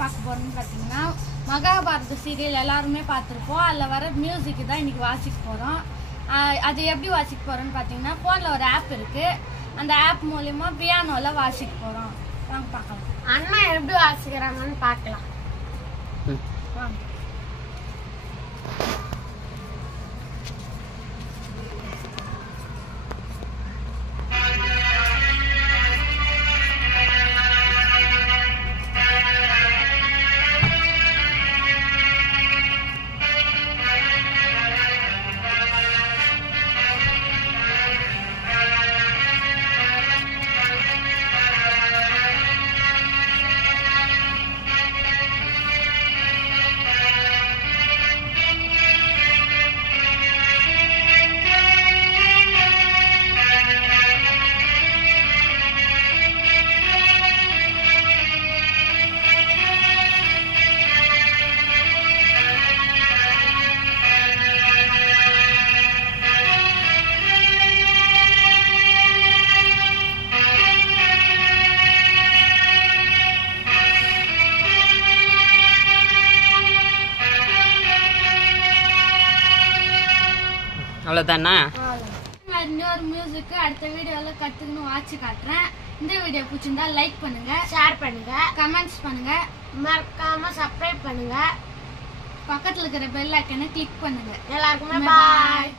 பார்க்க போறோம்னு பார்த்தீங்கன்னா மகாபாரத சீரியல் எல்லாருமே பார்த்துருப்போம். அதில் வர மியூசிக்கு தான் இன்னைக்கு வாசிக்க போகிறோம். அது எப்படி வாசிக்க போகிறோன்னு பார்த்தீங்கன்னா ஃபோனில் ஒரு ஆப் இருக்குது. அந்த ஆப் மூலிமா பியானோவில் வாசிக்க போகிறோம். வாங்க பார்க்கலாம். அண்ணா எப்படி வாசிக்கிறாங்கன்னு பார்க்கலாம். வாங்க. அவ்வளோதானா? இன்னொரு மியூசிக்கு அடுத்த வீடியோவில் கற்றுக்கணும் வாட்சி காட்டுறேன். இந்த வீடியோ பிடிச்சிருந்தா லைக் பண்ணுங்க, ஷேர் பண்ணுங்க, கமெண்ட்ஸ் பண்ணுங்க, மறக்காம சப்ஸ்கிரைப் பண்ணுங்க, பக்கத்தில் இருக்கிற பெல் ஐக்கனை கிளிக் பண்ணுங்க. எல்லாருக்குமே பாய்.